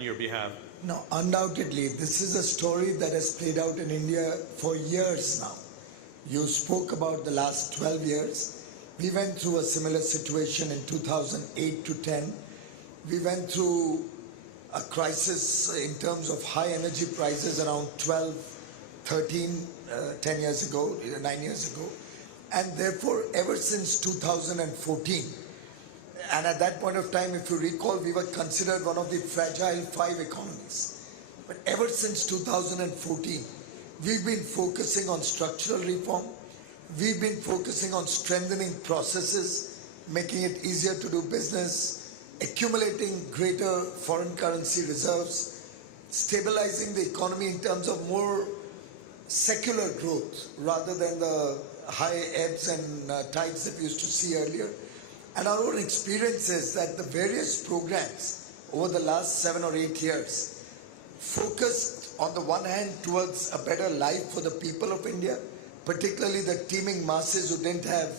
your behalf. No, undoubtedly, this is a story that has played out in India for years now. You spoke about the last 12 years. We went through a similar situation in 2008 to 10. We went through a crisis in terms of high energy prices around 12, 13, 10 years ago, 9 years ago. And therefore, ever since 2014, and at that point of time, if you recall, we were considered one of the fragile 5 economies. But ever since 2014, we've been focusing on structural reform. We've been focusing on strengthening processes, making it easier to do business, accumulating greater foreign currency reserves, stabilizing the economy in terms of more secular growth rather than the high ebbs and tides that we used to see earlier. And our own experience is that the various programs over the last 7 or 8 years focused on the one hand towards a better life for the people of India, particularly the teeming masses who didn't have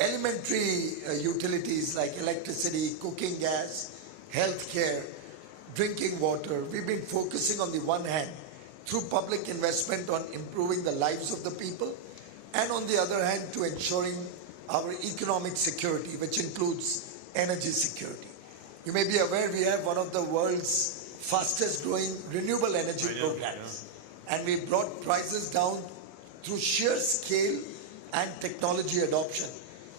elementary utilities like electricity, cooking gas, healthcare, drinking water. We've been focusing on the one hand through public investment on improving the lives of the people, and on the other hand to ensuring our economic security, which includes energy security. You may be aware we have one of the world's fastest growing renewable energy programs. Yeah. And we brought prices down through sheer scale and technology adoption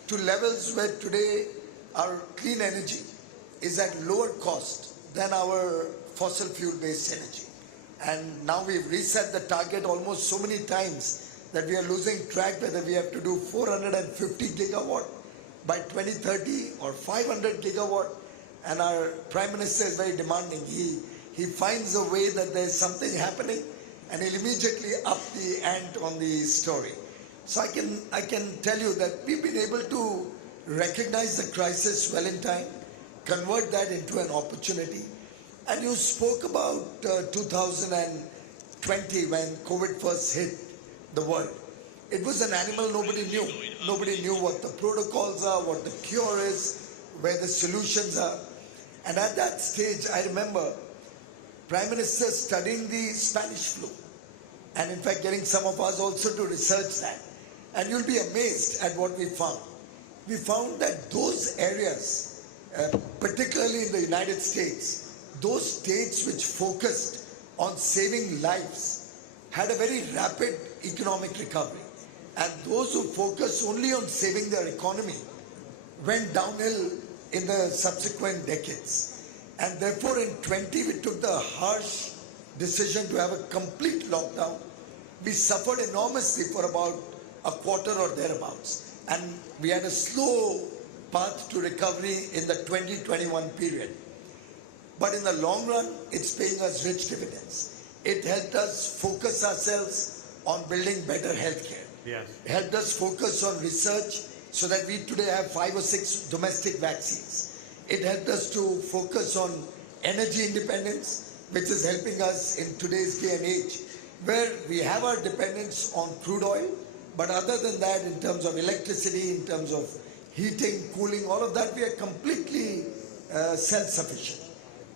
to levels where today our clean energy is at lower cost than our fossil fuel based energy. And now we've reset the target almost so many times that we are losing track whether we have to do 450 gigawatt by 2030 or 500 gigawatt. And our Prime Minister is very demanding. He finds a way that there's something happening and he'll immediately up the ante on the story. So I can tell you that we've been able to recognize the crisis well in time, convert that into an opportunity. And you spoke about 2020 when COVID first hit the world. It was an animal nobody knew. Nobody knew what the protocols are, what the cure is, where the solutions are. And at that stage, I remember Prime Minister studying the Spanish flu. And in fact, getting some of us also to research that. And you'll be amazed at what we found. We found that those areas, particularly in the United States, those states which focused on saving lives had a very rapid economic recovery. And those who focused only on saving their economy went downhill in the subsequent decades. And therefore in 20 we took the harsh decision to have a complete lockdown. We suffered enormously for about a quarter or thereabouts. And we had a slow path to recovery in the 2021 period. But in the long run, it's paying us rich dividends. It helped us focus ourselves on building better healthcare. Yes. It helped us focus on research so that we today have 5 or 6 domestic vaccines. It helped us to focus on energy independence, which is helping us in today's day and age, where we have our dependence on crude oil, but other than that, in terms of electricity, in terms of heating, cooling, all of that, we are completely self-sufficient.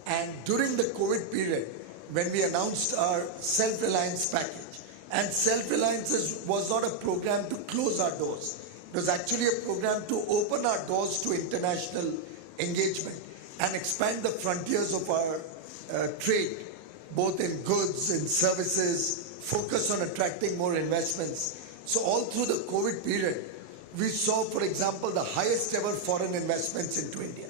And during the COVID period, when we announced our self-reliance package, and self-reliance was not a program to close our doors. It was actually a program to open our doors to international engagement and expand the frontiers of our trade, both in goods and services, focus on attracting more investments. So all through the COVID period, we saw, for example, the highest ever foreign investments into India.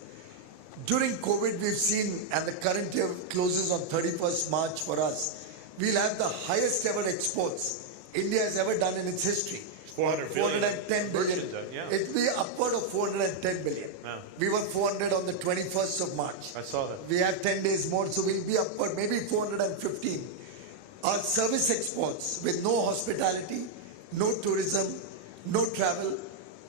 During COVID, we've seen, and the current year closes on 31st March for us, we'll have the highest ever exports India has ever done in its history. 410 billion. Yeah. It'll be upward of 410 billion. Yeah. We were 400 on the 21st of March. I saw that. We have 10 days more, so we'll be upward, maybe 415. Our service exports with no hospitality, no tourism, no travel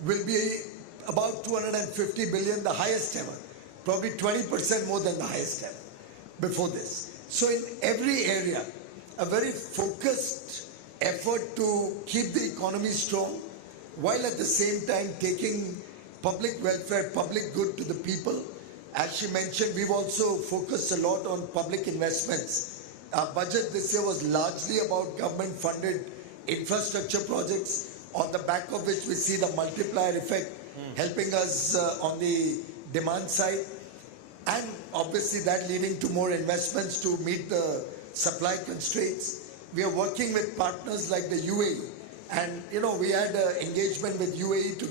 will be about 250 billion, the highest ever. Probably 20% more than the highest ever before this. So in every area, a very focused effort to keep the economy strong, while at the same time taking public welfare, public good to the people, As she mentioned, we've also focused a lot on public investments. Our budget this year was largely about government-funded infrastructure projects, on the back of which we see the multiplier effect helping us on the demand side, and obviously that leading to more investments to meet the supply constraints. We are working with partners like the UAE, and we had an engagement with UAE to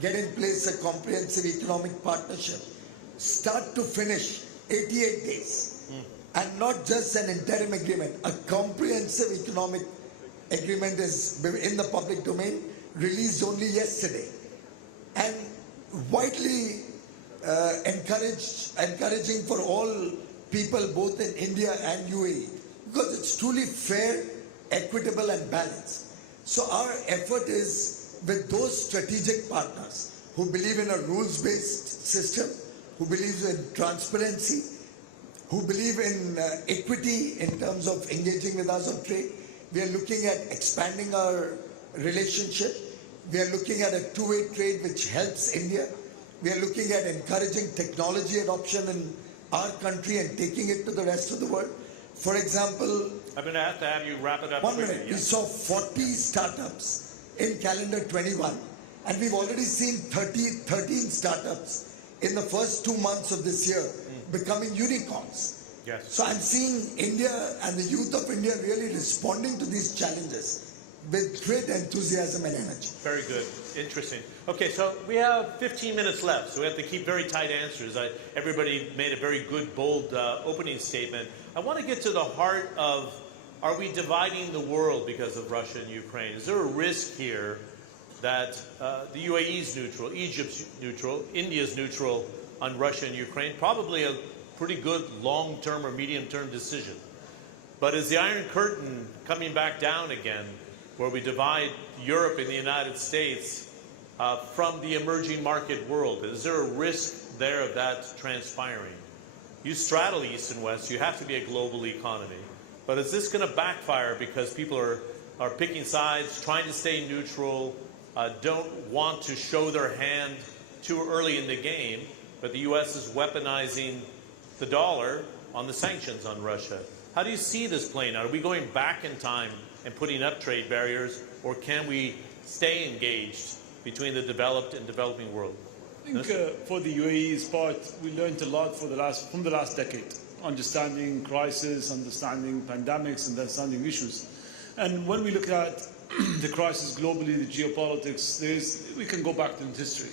get in place a comprehensive economic partnership, start to finish, 88 days, and not just an interim agreement, a comprehensive economic agreement is in the public domain, released only yesterday, and widely encouraging for all people both in India and UAE, because it's truly fair, equitable and balanced. So our effort is with those strategic partners who believe in a rules-based system, who believe in transparency, who believe in equity in terms of engaging with us on trade. We are looking at expanding our relationship. We are looking at a two-way trade which helps India. We are looking at encouraging technology adoption in our country and taking it to the rest of the world. For example, I'm going to have you wrap it up. One minute. We saw 40 startups in calendar 21, and we've already seen 13 startups in the first 2 months of this year becoming unicorns. Yes. So I'm seeing India and the youth of India really responding to these challenges with great enthusiasm and energy. Very good. Interesting. Okay, so we have 15 minutes left, so we have to keep very tight answers. Everybody made a very good, bold opening statement. I want to get to the heart of, are we dividing the world because of Russia and Ukraine? Is there a risk here that the UAE is neutral, Egypt's neutral, India's neutral on Russia and Ukraine? Probably a pretty good long-term or medium-term decision. But is the Iron Curtain coming back down again, where we divide Europe and the United States from the emerging market world? Is there a risk there of that transpiring? You straddle East and West. You have to be a global economy. But is this going to backfire because people are picking sides, trying to stay neutral, don't want to show their hand too early in the game, but the U.S. is weaponizing the dollar on the sanctions on Russia? How do you see this playing out? Are we going back in time and putting up trade barriers, or can we stay engaged between the developed and developing world? I think for the UAE's part, we learned a lot from the last decade, understanding crisis, understanding pandemics, and understanding issues. And when we look at the crisis globally, the geopolitics, we can go back to history.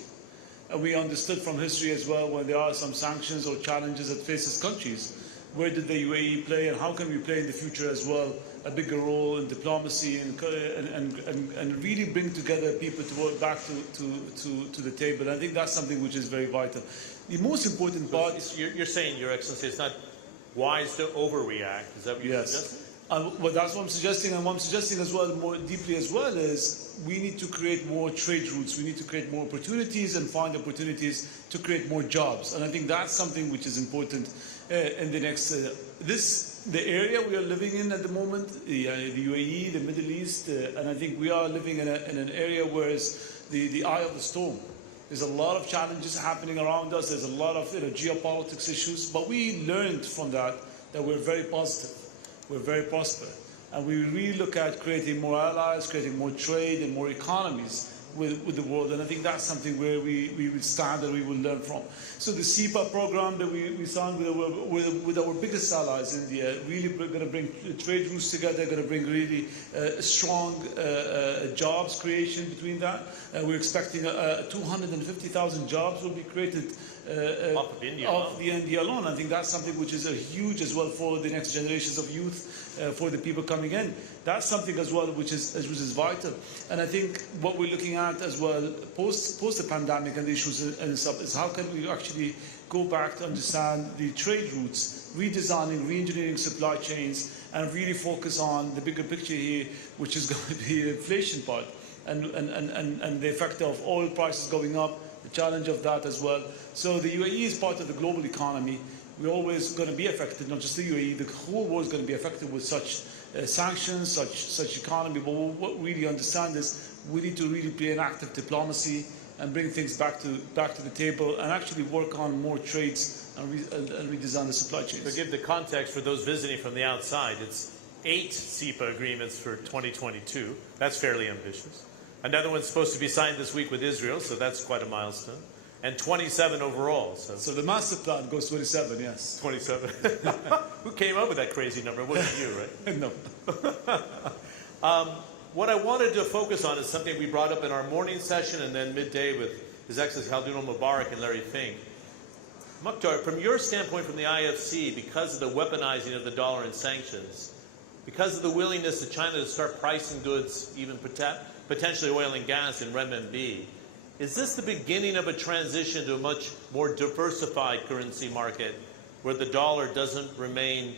And we understood from history as well when there are some sanctions or challenges that faces countries. Where did the UAE play, and how can we play in the future as well a bigger role in diplomacy and really bring together people to work back to the table? And I think that's something which is very vital. The most important part... You're saying, Your Excellency, it's not wise to overreact. Is that what you're suggesting? Well, that's what I'm suggesting, and what I'm suggesting as well, more deeply as well, is we need to create more trade routes. We need to create more opportunities and find opportunities to create more jobs. And I think that's something which is important in the next... the area we are living in at the moment, the UAE, the Middle East, and I think we are living in an area where it's the eye of the storm. There's a lot of challenges happening around us. There's a lot of geopolitics issues, but we learned from that we're very positive. We're very prosperous. And we really look at creating more allies, creating more trade and more economies with the world. And I think that's something where we will stand and we will learn from. So the CEPA program that we signed with our biggest allies, India, really going to bring trade routes together, going to bring really strong jobs creation between that. We're expecting 250,000 jobs will be created off the India alone. I think that's something which is a huge as well for the next generations of youth, for the people coming in. That's something as well which is vital. And I think what we're looking at as well post the pandemic and the issues and stuff is how can we actually go back to understand the trade routes, redesigning, re-engineering supply chains, and really focus on the bigger picture here, which is going to be the inflation part and the effect of oil prices going up, the challenge of that as well. So the UAE is part of the global economy. We're always going to be affected, not just the UAE, the whole world is going to be affected with such sanctions, such economy. But what we really understand is we need to really play an active diplomacy, and bring things back to the table and actually work on more trades and redesign the supply chains. To give the context for those visiting from the outside, it's 8 CEPA agreements for 2022. That's fairly ambitious. Another one's supposed to be signed this week with Israel, so that's quite a milestone. And 27 overall. So the master plan goes 27, yes. 27. Who came up with that crazy number? It wasn't you, right? No. What I wanted to focus on is something we brought up in our morning session and then midday with His Excellency Khaldun Mubarak and Larry Fink. Mukhtar, from your standpoint from the IFC, because of the weaponizing of the dollar and sanctions, because of the willingness of China to start pricing goods, even potentially oil and gas in renminbi, is this the beginning of a transition to a much more diversified currency market where the dollar doesn't remain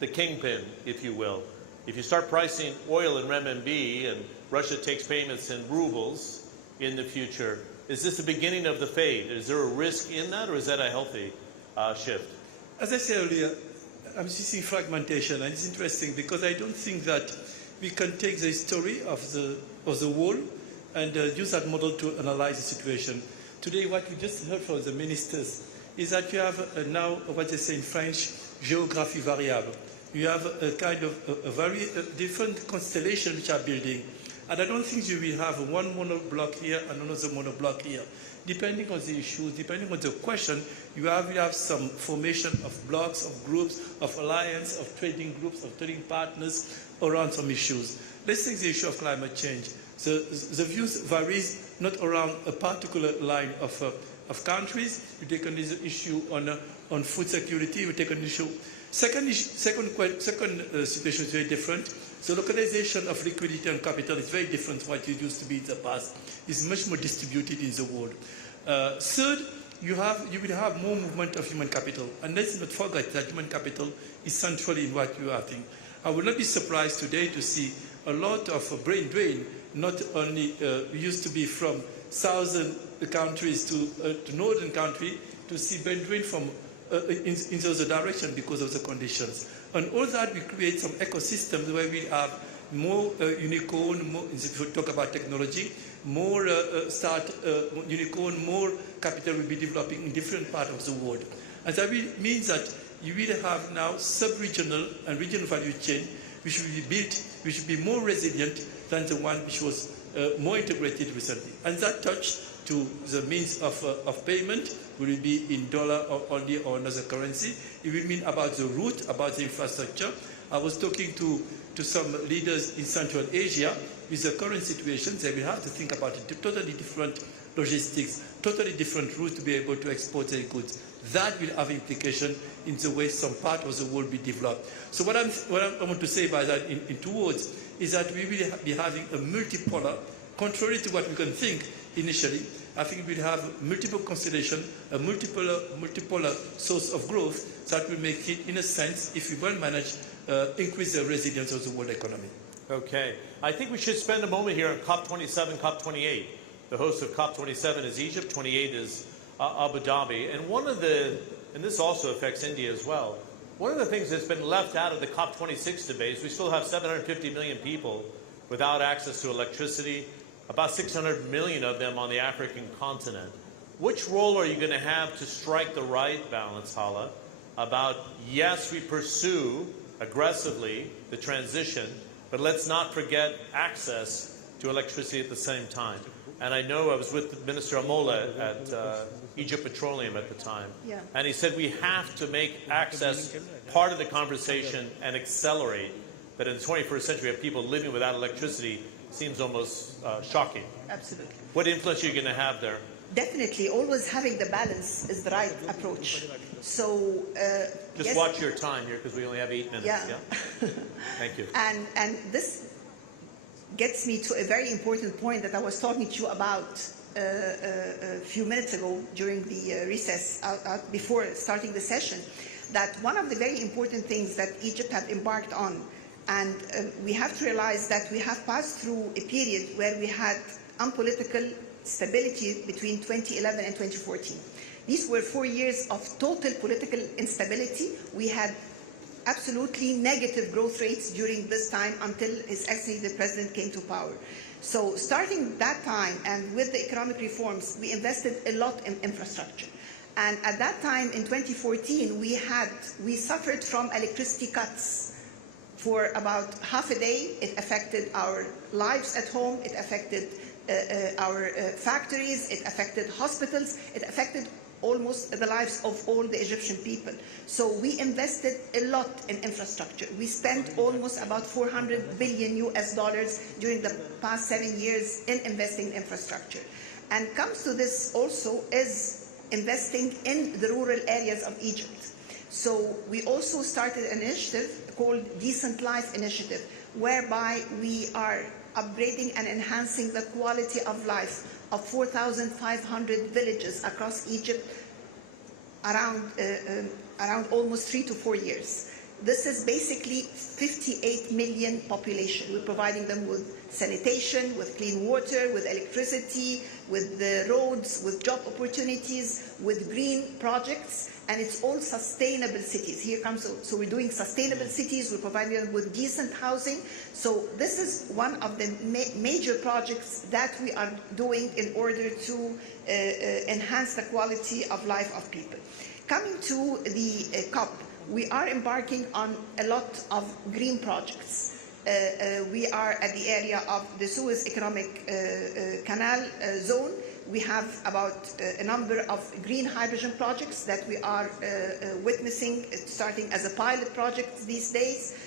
the kingpin, if you will? If you start pricing oil in renminbi and Russia takes payments in rubles in the future, is this the beginning of the fade? Is there a risk in that, or is that a healthy shift? As I said earlier, I'm seeing fragmentation, and it's interesting because I don't think that we can take the history of the world and use that model to analyze the situation. Today, what we just heard from the ministers is that you have now what they say in French, géographie variable. You have a kind of a very different constellation which are building. And I don't think you will have one monoblock here and another monoblock here. Depending on the issues, depending on the question, you have some formation of blocks, of groups, of alliance, of trading groups, of trading partners around some issues. Let's take the issue of climate change. The views varies not around a particular line of countries. You take an issue on food security, you take an issue. Second situation is very different. The localization of liquidity and capital is very different from what it used to be in the past. It's much more distributed in the world. Third, you will have more movement of human capital. And let's not forget that human capital is central in what you are thinking. I will not be surprised today to see a lot of brain drain, not only used to be from southern countries to northern country, to see brain drain from in the other direction because of the conditions. And all that will create some ecosystems where we have more unicorn, more, if we talk about technology, more unicorn, more capital will be developing in different parts of the world. And that means that you will have now sub-regional and regional value chain which will be built, which will be more resilient than the one which was more integrated recently. And that touch to the means of payment will it be in dollar or only or another currency. It will mean about the route, about the infrastructure. I was talking to some leaders in Central Asia. With the current situation, they will have to think about a totally different logistics, totally different route to be able to export their goods. That will have implication in the way some part of the world will be developed. So what I want to say by that in 2 words is that we will be having a multipolar, contrary to what we can think initially. I think we'll have multiple constellation, a multipolar source of growth that will make it, in a sense, if we well manage, increase the resilience of the world economy. Okay. I think we should spend a moment here on COP27, COP28. The host of COP27 is Egypt, 28 is Abu Dhabi. And and this also affects India as well, one of the things that's been left out of the COP26 debate is we still have 750 million people without access to electricity, about 600 million of them on the African continent. Which role are you going to have to strike the right balance, Hala, about, yes, we pursue aggressively the transition, but let's not forget access to electricity at the same time? And I know I was with Minister Amola at Egypt Petroleum at the time. Yeah. And he said we have to make access part of the conversation and accelerate. But in the 21st century, have people living without electricity seems almost shocking. Absolutely. What influence are you going to have there? Definitely, always having the balance is the right approach. So Just yes, watch your time here because we only have 8 minutes. Yeah. Thank you. And this gets me to a very important point that I was talking to you about a few minutes ago during the recess before starting the session, that one of the very important things that Egypt have embarked on, and we have to realize that we have passed through a period where we had unpolitical stability between 2011 and 2014. These were 4 years of total political instability. We had absolutely negative growth rates during this time until His Excellency the President came to power. So starting that time and with the economic reforms, we invested a lot in infrastructure. And at that time in 2014, we suffered from electricity cuts for about half a day. It affected our lives at home. It affected our factories. It affected hospitals. It affected almost the lives of all the Egyptian people. So we invested a lot in infrastructure. We spent almost about $400 billion during the past 7 years in investing in infrastructure. And comes to this also is investing in the rural areas of Egypt. So we also started an initiative called Decent Life Initiative, whereby we are upgrading and enhancing the quality of life of 4,500 villages across Egypt around almost 3 to 4 years. This is basically 58 million population. We're providing them with sanitation, with clean water, with electricity, with the roads, with job opportunities, with green projects, and it's all sustainable cities. Here comes, so we're doing sustainable cities, we're providing them with decent housing. So this is one of the major projects that we are doing in order to enhance the quality of life of people. Coming to the COP, we are embarking on a lot of green projects. We are at the area of the Suez Economic Canal zone. We have about a number of green hydrogen projects that we are witnessing, starting as a pilot project these days.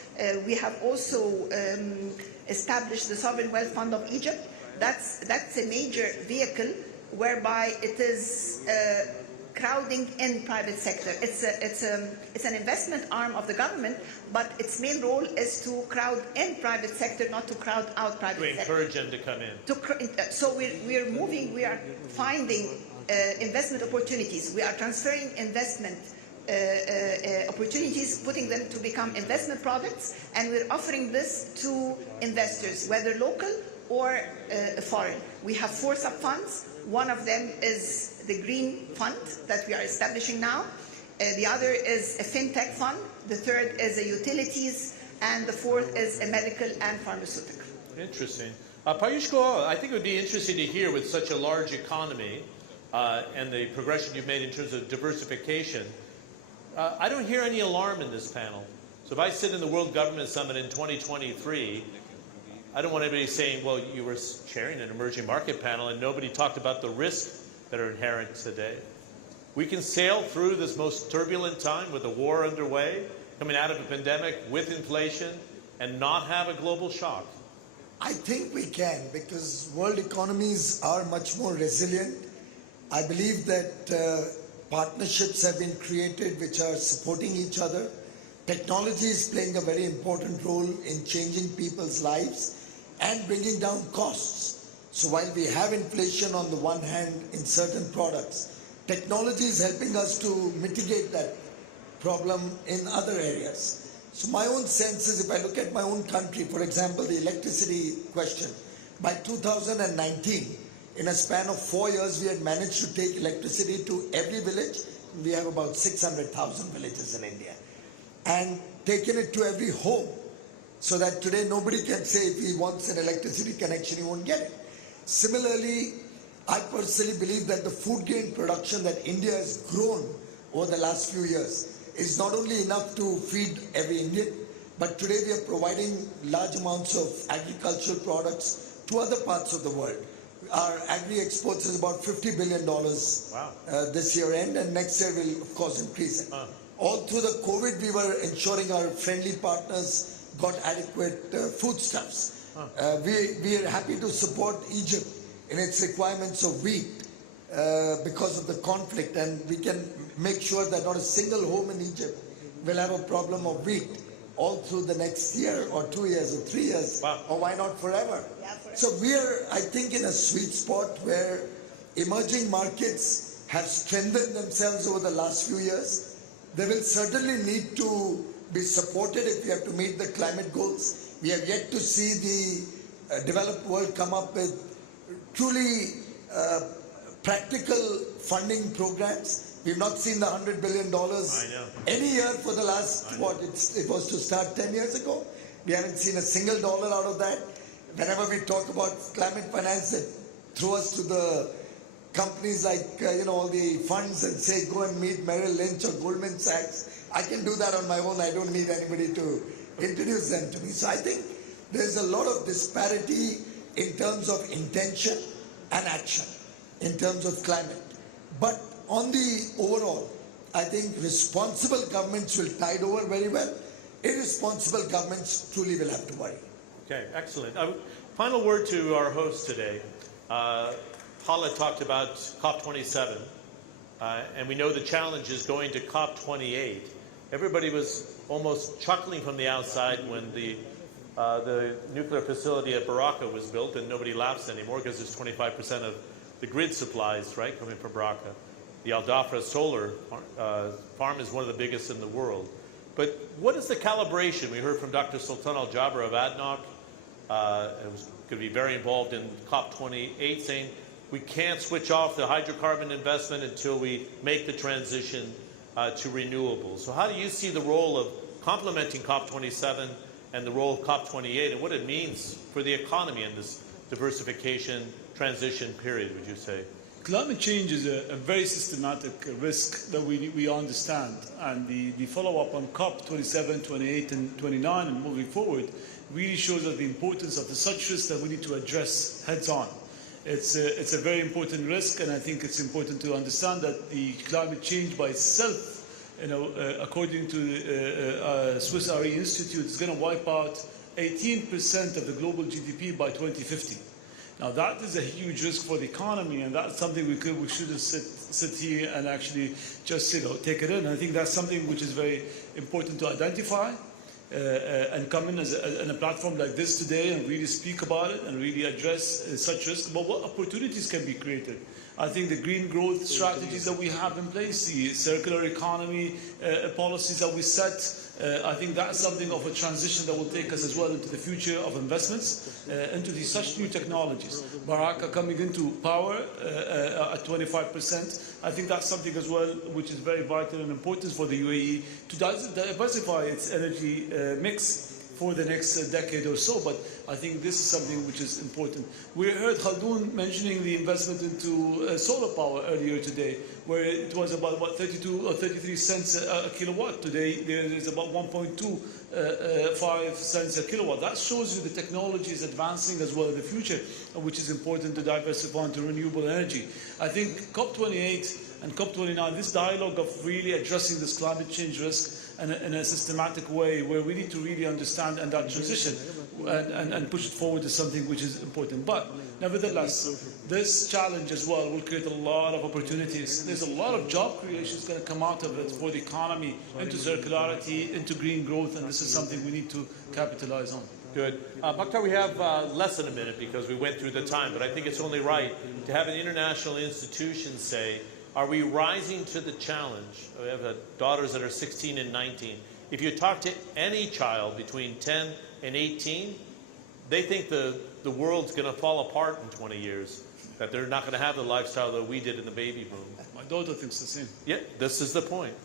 We have also established the Sovereign Wealth Fund of Egypt. That's a major vehicle whereby it is crowding in private sector. It's an investment arm of the government, but its main role is to crowd in private sector, not to crowd out private sector. To encourage them to come in. So we are finding investment opportunities. We are transferring investment opportunities, putting them to become investment products, and we're offering this to investors, whether local or foreign. We have 4 sub-funds. One of them is the Green Fund that we are establishing now. The other is a FinTech fund. The third is a utilities. And the fourth is a medical and pharmaceutical. Interesting. Piyush Goyal, I think it would be interesting to hear with such a large economy and the progression you've made in terms of diversification. I don't hear any alarm in this panel. So if I sit in the World Government Summit in 2023, I don't want anybody saying, well, you were chairing an emerging market panel and nobody talked about the risks that are inherent today. We can sail through this most turbulent time with a war underway, coming out of a pandemic with inflation, and not have a global shock. I think we can, because world economies are much more resilient. I believe that partnerships have been created which are supporting each other. Technology is playing a very important role in changing people's lives and bringing down costs. So while we have inflation on the one hand in certain products, technology is helping us to mitigate that problem in other areas. So my own sense is, if I look at my own country, for example, the electricity question, by 2019, in a span of 4 years, we had managed to take electricity to every village. We have about 600,000 villages in India. And taken it to every home, so that today nobody can say if he wants an electricity connection, he won't get it. Similarly, I personally believe that the food grain production that India has grown over the last few years is not only enough to feed every Indian, but today we are providing large amounts of agricultural products to other parts of the world. Our agri-exports is about $50 billion this year end, and next year will of course increase it. All through the COVID, we were ensuring our friendly partners got adequate foodstuffs. We are happy to support Egypt in its requirements of wheat because of the conflict, and we can make sure that not a single home in Egypt will have a problem of wheat all through the next year or 2 years or 3 years, or why not forever? Yeah, forever. So we are, I think, in a sweet spot where emerging markets have strengthened themselves over the last few years. They will certainly need to be supported if we have to meet the climate goals. We have yet to see the developed world come up with truly practical funding programs. We've not seen the $100 billion any year for the last, it was to start 10 years ago. We haven't seen a single dollar out of that. whenever we talk about climate finance, they throw us to the companies like, all the funds and say, go and meet Merrill Lynch or Goldman Sachs. I can do that on my own. I don't need anybody to introduce them to me. So I think there's a lot of disparity in terms of intention and action, in terms of climate. But on the overall, I think responsible governments will tide over very well. Irresponsible governments truly will have to worry. Okay, excellent. Final word to our host today. Hala talked about COP27, and we know the challenge is going to COP28. Everybody was almost chuckling from the outside when the nuclear facility at Baraka was built, and nobody laughs anymore because there's 25% of the grid supplies, right, coming from Baraka. The Al Dhafra solar farm is one of the biggest in the world. But what is the calibration? We heard from Dr. Sultan Al Jaber of ADNOC, who was going to be very involved in COP28, saying we can't switch off the hydrocarbon investment until we make the transition to renewables. So how do you see the role of complementing COP27 and the role of COP28 and what it means for the economy in this diversification transition period, would you say? Climate change is a very systematic risk that we understand, and the follow-up on COP27, 28 and 29 and moving forward really shows us the importance of such risk that we need to address heads-on. It's a very important risk, and I think it's important to understand that the climate change by itself, according to the Swiss RE Institute, is going to wipe out 18% of the global GDP by 2050. Now that is a huge risk for the economy, and that's something we shouldn't sit here and actually just take it in. I think that's something which is very important to identify and come in a platform like this today and really speak about it and really address such risk. But what opportunities can be created? I think the green growth strategies that we have in place, the circular economy policies that we set, I think that's something of a transition that will take us as well into the future of investments, into such new technologies. Baraka coming into power at 25%, I think that's something as well which is very vital and important for the UAE to diversify its energy mix for the next decade or so, but I think this is something which is important. We heard Khaldoon mentioning the investment into solar power earlier today, where it was about 32 or 33 cents a kilowatt. Today there is about 1.25 cents a kilowatt. That shows you the technology is advancing as well in the future, which is important to diversify into renewable energy. I think COP28 and COP29, this dialogue of really addressing this climate change risk in a systematic way, where we need to really understand and that transition and push it forward is something which is important. But nevertheless, this challenge as well will create a lot of opportunities. There's a lot of job creation that's going to come out of it for the economy, into circularity, into green growth, and this is something we need to capitalize on. Good. Bakhtar, we have less than a minute because we went through the time, but I think it's only right to have an international institution say, are we rising to the challenge? We have daughters that are 16 and 19. If you talk to any child between 10 and 18, they think the world's going to fall apart in 20 years, that they're not going to have the lifestyle that we did in the baby boom. My daughter thinks the same. Yeah, this is the point.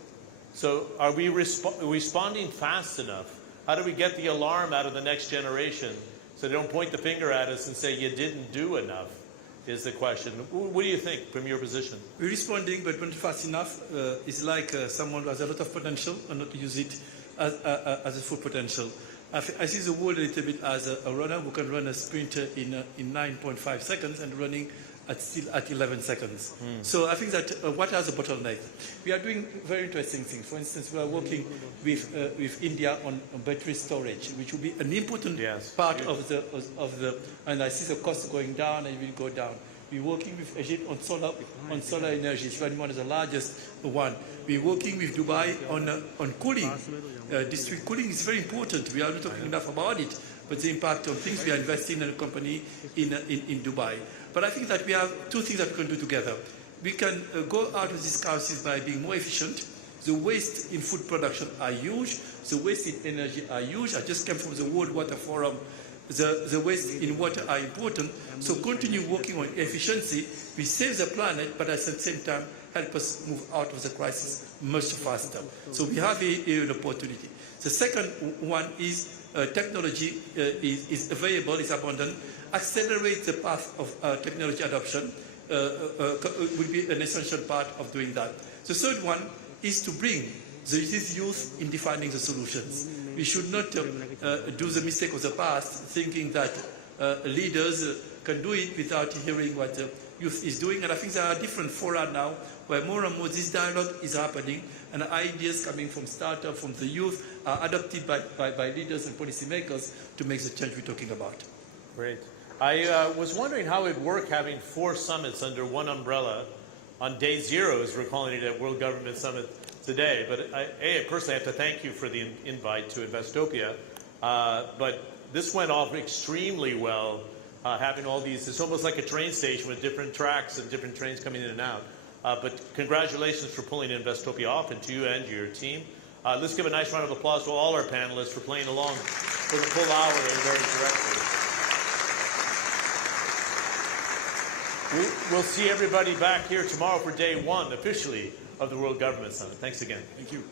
So are we responding fast enough? How do we get the alarm out of the next generation so they don't point the finger at us and say you didn't do enough? Is the question. What do you think from your position? We're responding, but not fast enough. It's like someone who has a lot of potential and not use it as a full potential. I see the world a little bit as a runner who can run a sprint in 9.5 seconds and running still at 11 seconds. So I think that what are the bottlenecks? We are doing very interesting things. For instance, we are working with India on battery storage, which will be an important part of the, and I see the cost going down and it will go down. We're working with Egypt on solar energy. It's one of the largest one. We're working with Dubai on cooling. District cooling is very important. We are not talking enough about it, but the impact on things. We are investing in a company in Dubai. But I think that we have two things that we can do together. We can go out of this crisis by being more efficient. The waste in food production are huge. The waste in energy are huge. I just came from the World Water Forum. The waste in water are important. So continue working on efficiency. We save the planet, but at the same time help us move out of the crisis much faster. So we have an opportunity. The second one is technology is available, is abundant. Accelerate the path of technology adoption will be an essential part of doing that. The third one is to bring this youth in defining the solutions. We should not do the mistake of the past, thinking that leaders can do it without hearing what the youth is doing. And I think there are different fora now where more and more this dialogue is happening, and ideas coming from startups, from the youth, are adopted by leaders and policymakers to make the change we're talking about. Great. I was wondering how it would work having 4 summits under one umbrella on day 0, as we're calling it at World Government Summit today. But I personally have to thank you for the invite to Investopia. But this went off extremely well, having all these. It's almost like a train station with different tracks and different trains coming in and out. But congratulations for pulling Investopia off, and to you and your team. Let's give a nice round of applause to all our panelists for playing along for the full hour in various directions. We'll see everybody back here tomorrow for day 1, officially, of the World Government Summit. Thanks again. Thank you.